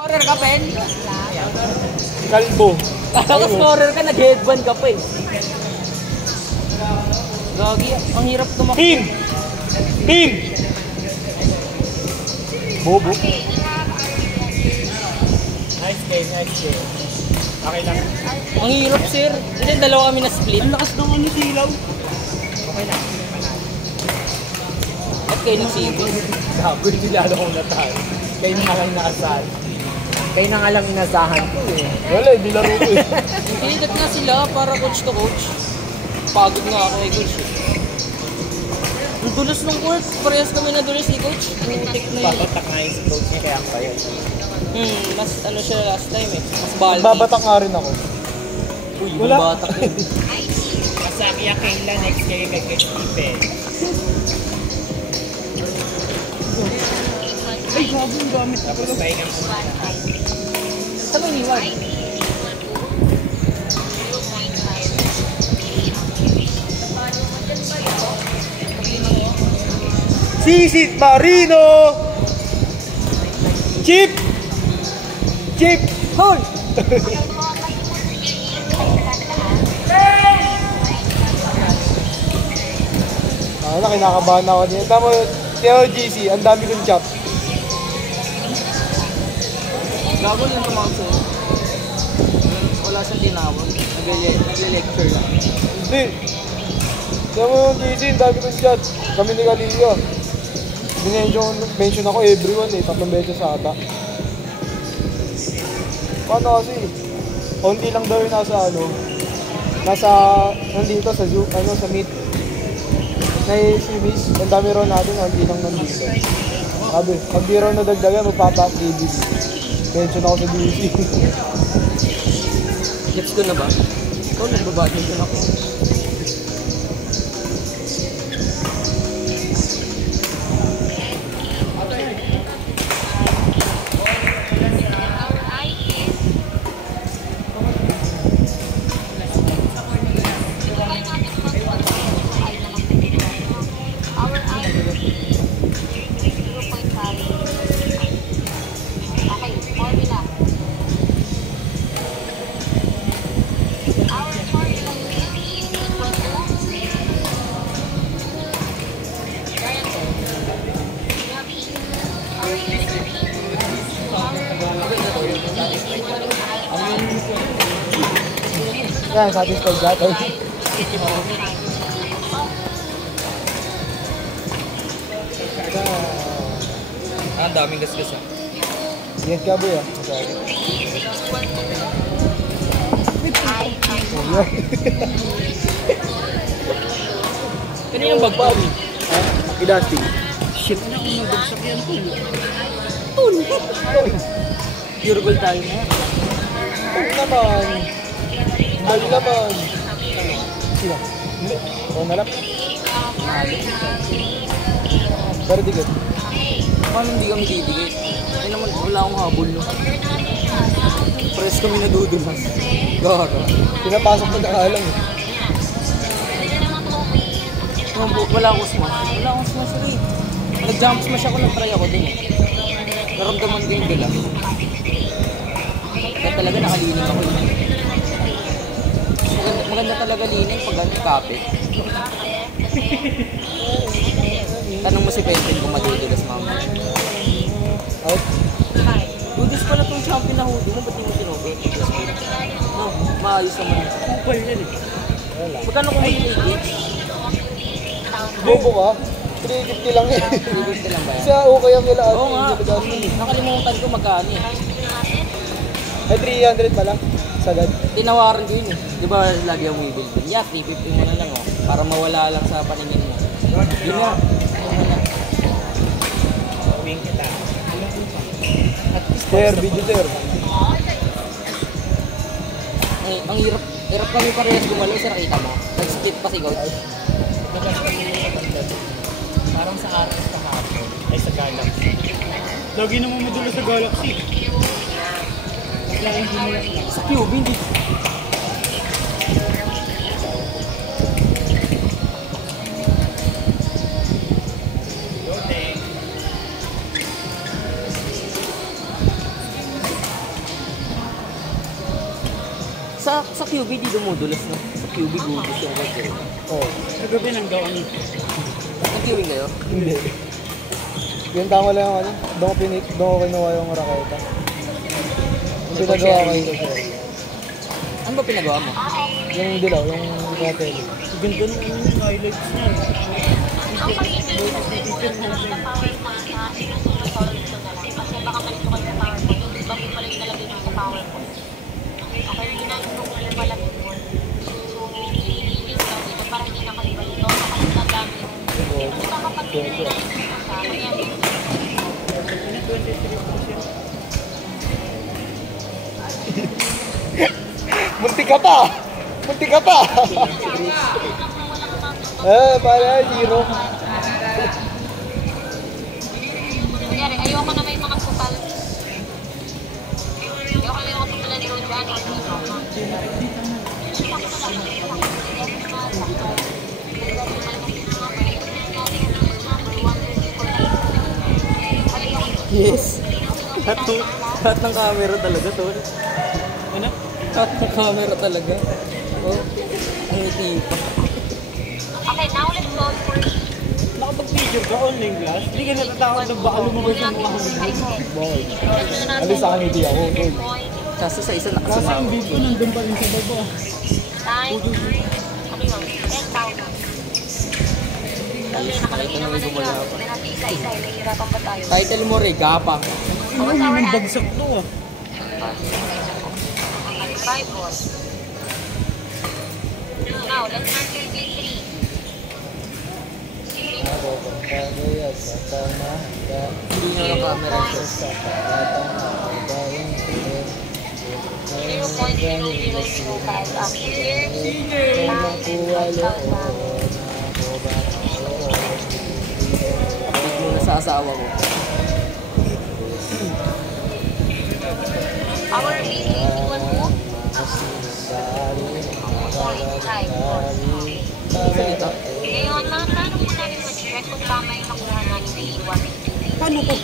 Scorer ka, Pen? Kalbo. Kala ka scorer ka, nag-headband ka pa eh. Gagi, ang hirap tumakbo. Team! Team! Bobo. Nice game. Okay lang. Ang hirap, sir. Kasi dalawa kami na split. Ang lakas ng silaw. Okay lang. At kayo nagsibig. Gago, hindi lalo kong natalo. Kayo na lang naasahan. Kayo na nga lang inasahan ko eh. Wala, hindi laro ko eh. Pinigat nga sila para coach to coach. Pagod nga ako kay coach. Ang dulas ng court. Parehas kami na dulas ni coach. Putik na yun. Babatak nga yung coach niya kaya pa yun. Mas ano siya last time eh. Mas balky. Babatak nga rin ako. Uy, wala. Batak yun. Masaki ang Kayla next year kay Stephen. Ay, grabe yung gamit. Tapos pahinga mo. Saan ang iwan? Sisit Marino! Chip! Hold! Kinakabahan ako din. Tama yun, Teo GC, ang dami kong chop. Gago lang tumawag sa'yo. Wala siyang tinawag. Nag-lecture lang. Hindi. Tama yun, GC, ang dami kong chat. Kami ni Galileo. Mention ako everyone eh, 3 beses sa ata. Paano kasi? Only lang daw yung nandito sa Zoom, sa Meet. Si Miss, ang dami raw natin, only lang nandito. Sabi, pag di raw nadagdagan, magpapa-update. Mention ako sa DC. Gets ko na ba? Ikaw nagbabadyo ko na ako. Yan, satisfied dati. Ang daming gasgas ah. Yan ka ba yan? Kanina yung bagpag. Idasti. Shit na kung nabagsak yan po. Tun! Pure gold tayo na yan. naman. Bali naman. Sino? Hindi. Ikaw na lang. Pero digit. Paano hindi kami titigit? Ay naman, wala akong habol no. Press kami nadudulas. Gara. Pinapasok mo na kalang eh. Wala akong smash. Wala akong smash rin. Nag-jump smash ako, nag-try ako din eh. Naramdaman ko yung gala. Kaya talaga nakalining ako yun. Maganda talaga lining pag kapit. Tanong mo si Pentin kung madudulas mamaya. Out. Dudulas pala itong champion na hoodie mo, ba't di mo sinugot? No, maayos naman yun. Kupal yan eh. Magkano kung mag-i-gauge? Bobo ka? 350 lang eh. 350 lang ba yan? Sa okay ang nila. Oo nga. Nakalimutan ko magkano eh. Ay 300 pala. Sagad. Tinawaran ko yun eh. Di ba lagi ang bumibili? Yeah, 350 mo na lang oh. Para mawala lang sa paningin mo. Yun na. Wing kita. Sir, video sir. Ay, ang hirap. Hirap kami parehas gumalaw. Sir, nakita mo? Nag-skip pa si Gauch. Parang sa Aras kahapon. Ay sa Galaxy. Lagi naman madulo sa Galaxy. Sa Cube, hindi. Sa QB di dumudulas na. Sa QB gubos yung coach. Oo. Kagabi nang gawa ni. Nag-QB kayo? Hindi. Pinta ko lang yung ano, doon ko kinuha yung raketa. Yung pinagawa ko yung kasi. Ano ba pinagawa mo? Yung dilaw, yung raketa. Ganda nung highlights niya. Muntik ka pa! Muntik ka pa! Pala, zero. Kunyari, ayoko na may mga kupal. Ayoko na yung kupal ni Rodjani. Yes. Lahat ng camera talaga, tol. Ano? Lahat ng camera talaga. Oh, ang ngiti pa. Okay, now let's go for Nakapag-picture ka online class? Hindi ka natatakot na baka lumabas yung mukha mo. Boy. Alis sa akin hindi ako, tol. Kaso sa isa Kasi ang nakasama. video nandun pa rin sa baba. time. Ano yun? 10,000. Kasi nakalagay naman na yun. Natin isa-isa, nahihirapan ba tayo? Title mo, Regapang. Ano naman bagsak to ah. 5 boss. Now, let's start with B3. Ako pagkagaya sa tamaga. Hindi nyo ng camera. 0.0005 after here. Update muna sa asawa ko. Our lead is equal to 0.5 boss. Salita. Ngayon, paano po natin ma-check kung tama yung nakuha natin sa iwan? Paano to?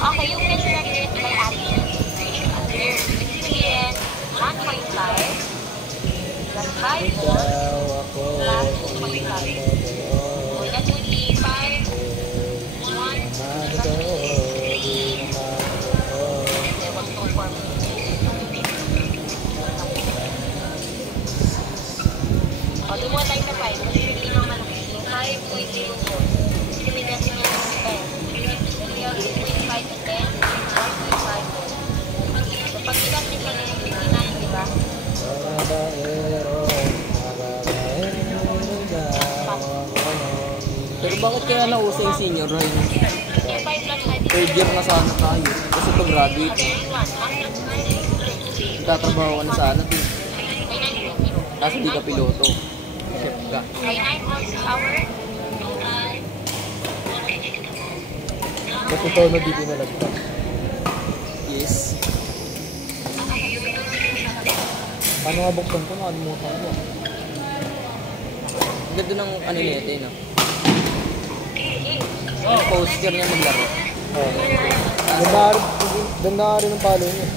Okay, you can check it by adding here. Again, 1.5 plus 5 plus 2.5. So that would be 5, 1, plus 2. Okay, what's so for me? O, lumuha tayo sa 5 kasi hindi naman malaki. 5.04. Kasi may decimal ng 10. We have 2.5 and 10. 1.5. So, pag i-decimal na yung 59, di ba? Pero bakit kaya nausa yung senior high? Yung 5 plus 5 is Third year na sana tayo. Kasi pag graduate, 1 plus 9. tatrabaho ka na sana. May 9.0. Kaso di ka piloto. Chef ka. May 9 volts hour. Kasi ito na dito nalagpas. Yes. Paano nga buksan ko? Nakalimutan ko. Ganda ng ano nito eh, no? Yung poster niya maglaro. Ganda nga rin ang palo niya.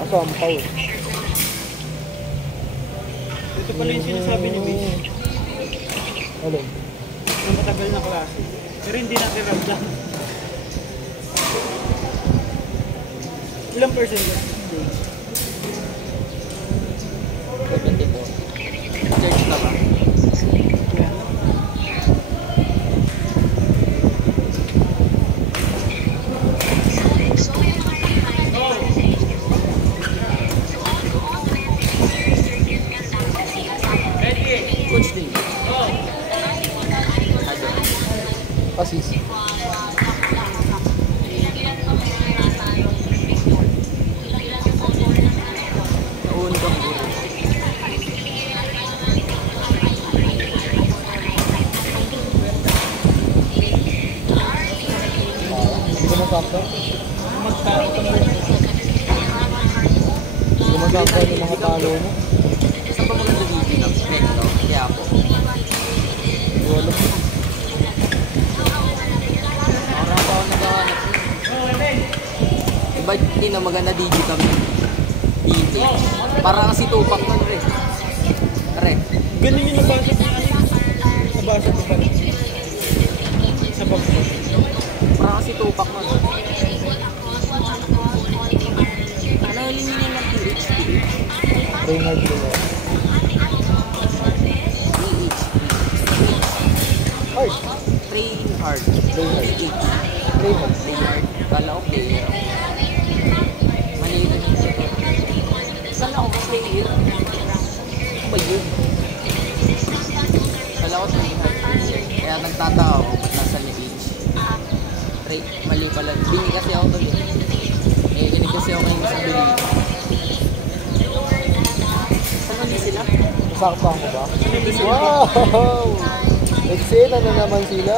Kaso ang paw. Ito pala yung sinasabi ni Wish. Alin? Yung matagal na klase. Pero hindi natin ramdam. Ilang percent yun? 74. Church na ba? Yan. Coach din. Assist. Nauni kang guro. Hindi ko masakta. Magtao ka na. Hindi ko masakta yung mga palo mo. Saan ba maganda dito ng metro? Kaya po. Wala. Parang pa ako naghahanap. Iba hindi na maganda digi kami. PH. Parang si Tupac nun, Re. Re. Ganun yung nabasa ko. Nabasa ko pa rin. Sa box ko. Parang si Tupac nun. Ano yung linya ng PH? Reynard Luna. Hard. Train hard. Reynard. PH. Reynard. Train hard. Kala ko player. Mali yun yung ito. Kala ko ba player? Ano ba yun? Kala ko train hard. Kaya nagtataka ako ba't nasa ni PH. Mali pala. Bini kasi ako tuloy. Kinig kasi ako ngayon sa Billy. Saan ulit sila? Sakbang mo ba? Wow! Eksena na naman sila.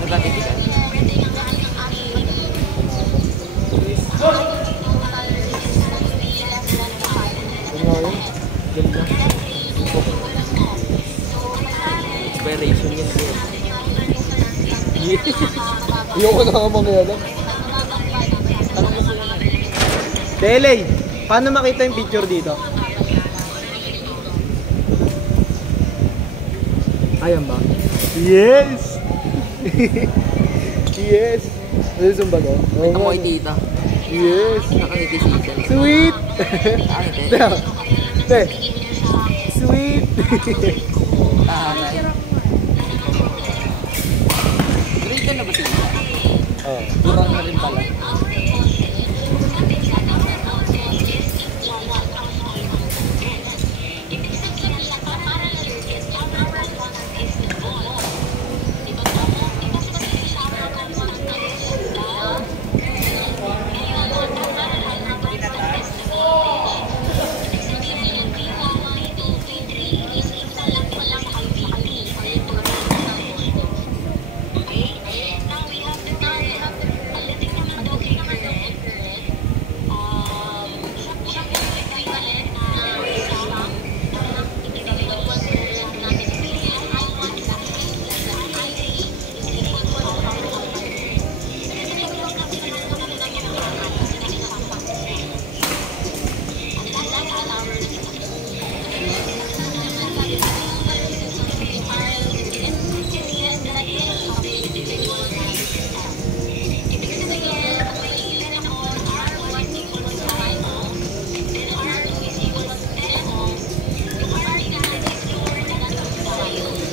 Nagkakitikan. Ano nga yun? Ganda. Inspiration yun. Ayoko na nga mangyayala. Tanong mo sila na. Tele, paano makita yung picture dito? Ayan ba? Yes! Yes! Ano ba to? Oo Ito mo nga. ay tita. Yes! Nakangiti si Ethan. Sweet! Nakangiti. Te! Sweet! Tahanay. Grade na ba sila? Oh. Durang na rin pala.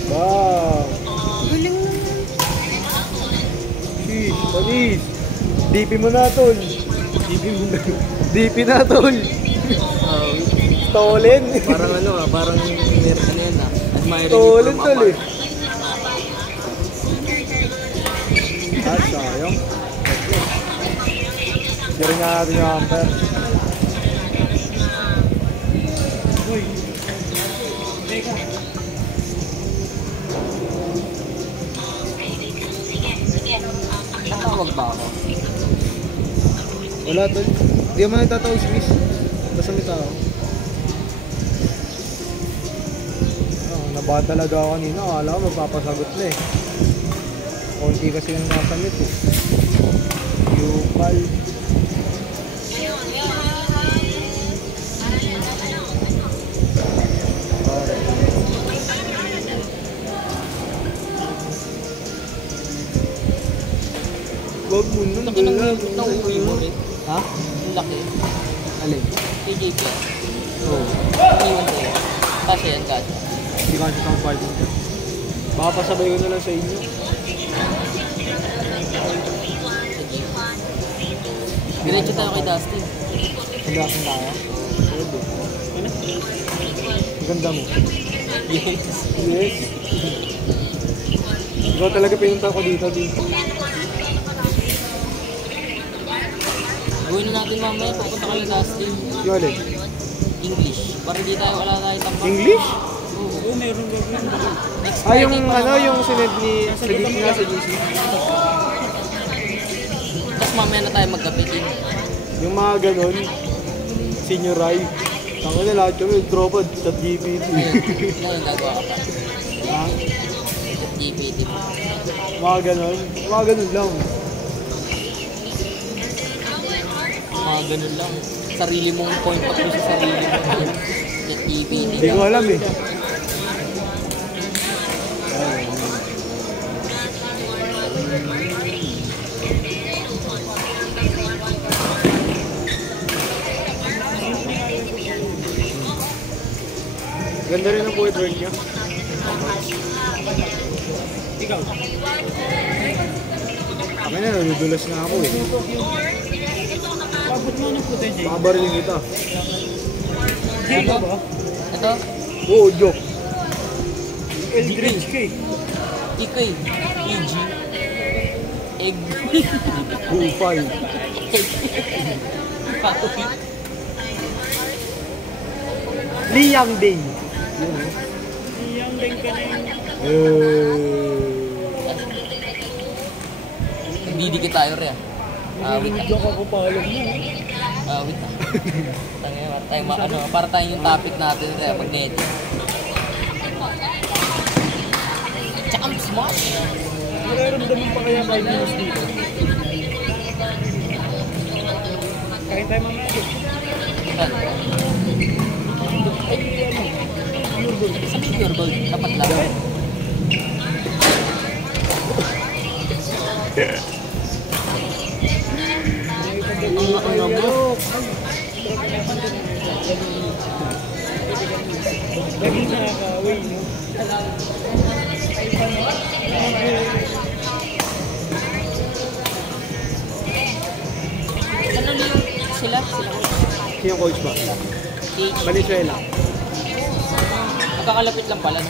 Wow! Sheesh, panis! DP mo na, tol! DP mo na. DP na, tol! Stolen! Parang ano ah, parang meron ka na yan ah. Admiring Stolen, you from tol afar. eh. Ah, sayang. Sira nga natin yung hamper. Tatawag ba ako? Wala, tol. Hindi naman nagtatawag si Miss. Basta may tao. Nabahan talaga ako kanina. Akala ko magpapasagot na eh. Konti kasi yung nasa mute eh. Yupal. Wag mo nun. Laki ng uwi mo rin. Ha? Ang laki. Alin? KJP ah. Oo. Iniwan sa'yo. Kasi yan kasi. Hindi ka kasi kang parking ka. Baka pasabay ko na lang sa inyo. Diretso tayo kay Dustin. Magkakas tayo? Pwede. Ang ganda mo. Yes. Yes. Ikaw talaga pinunta ko dito. Gawin na natin mamaya. Pupunta kay Dustin. Yung alin? English. Para hindi tayo wala tayo tambak. English? Oo, meron gagawin. Next Ah, yung Friday pa ano, naman. yung sinend ni sa GC nga sa GC. Tapos mamaya na tayo magkapitin. Yung mga ganun, senior Rai. Tangin na lahat kami, tropa, chat GPT. Ano yung gagawa ka pa? Ha? GPT mo. Mga ganun lang. Mga ganun lang. sarili mong point of view sa sarili mo. Yung TV, Hindi ko alam eh. Ganda rin ang poet work niya. Ikaw. Kami na, nadudulas na ako eh. Pabot mo ng puti, Jay. Makabarilin kita. Jay ka ba? Ito, Oo, joke. Eldridge ka eh. Ikoy, EG, Egg, Kupal. Patupi. Liang Ding. Iyang din ka na yun. Didikit tayo rin. Wait Narinig ako ko palag mo. wait na. Para tayo yung topic natin rin, magnetic. Tsaka smash! Nararamdaman pa kaya 5 minutes dito. Kain tayo mamaya. Ay, ano? Pure gold. Sabi pure gold, dapat lang. Lagi nakaka-away, no? Ano yung sila? Sino coach ba? Cage. Valenzuela. Magkakalapit lang pala. No?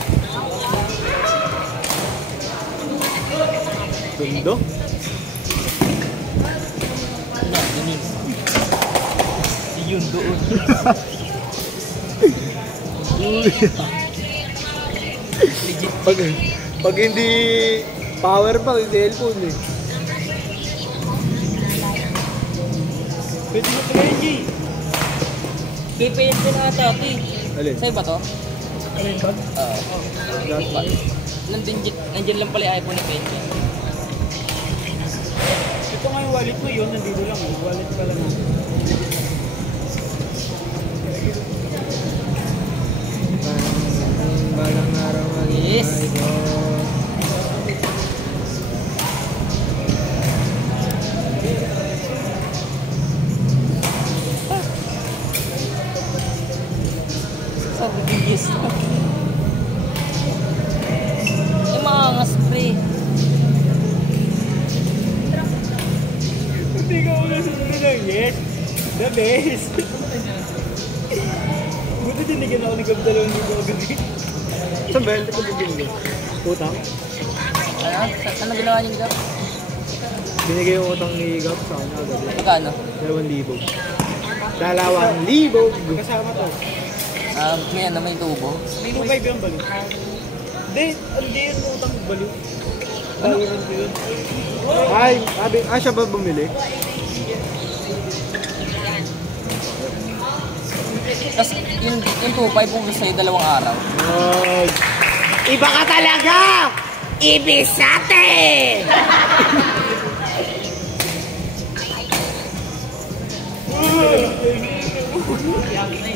Tundo? Ano, ganun. Yun doon. pag hindi power pa, hindi cellphone eh. Pwede mo try, Jay. KPS din ata ito eh. Alin? Sa'yo ba to? Alin ba? Nandiyan lang pala yung iPhone ni Benji. Ito nga yung wallet mo yun, nandito lang. Wallet pa lang. Balang araw Yes. Sabi ko yes. Yung mga spray. Hindi ka ako nasusunod ng yes. The best. Buti tinigyan ako ni Gab 2,000 agad eh. Saan ba? Hindi ko bibigyan. Utang? Ano ginawa niyo dito? Binigay yung utang ni Gab sa kanya agad. Magkano? 2,000. 2,000! Kasama to. May ano, may tubo. May nubay ba yung baliw? Hindi, hindi yun utang baliw. Valorant yun. Ay, sabi, siya ba bumili? Tapos yung 2.5 kung gusto sa'yo 2 araw. Iba ka talaga! Ibisate!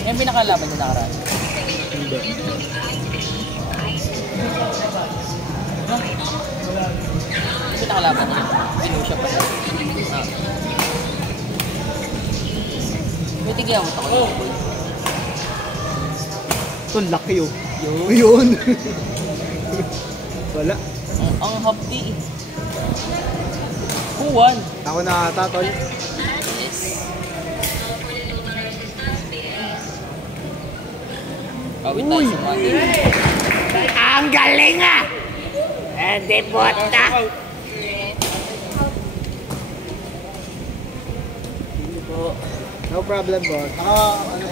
Yung pinakalaban niya nakaraan. Hindi. Yung pinakalaban niya. Pinusya pa siya. May tigyan ako ako. Ito, laki yun. Yun. Wala. Ang hapdi eh. Kuwan. Ako na ata, tol. Yes. Kawit tayo sa money. Ang galing ah! Hindi bota! No problem, boss. Ano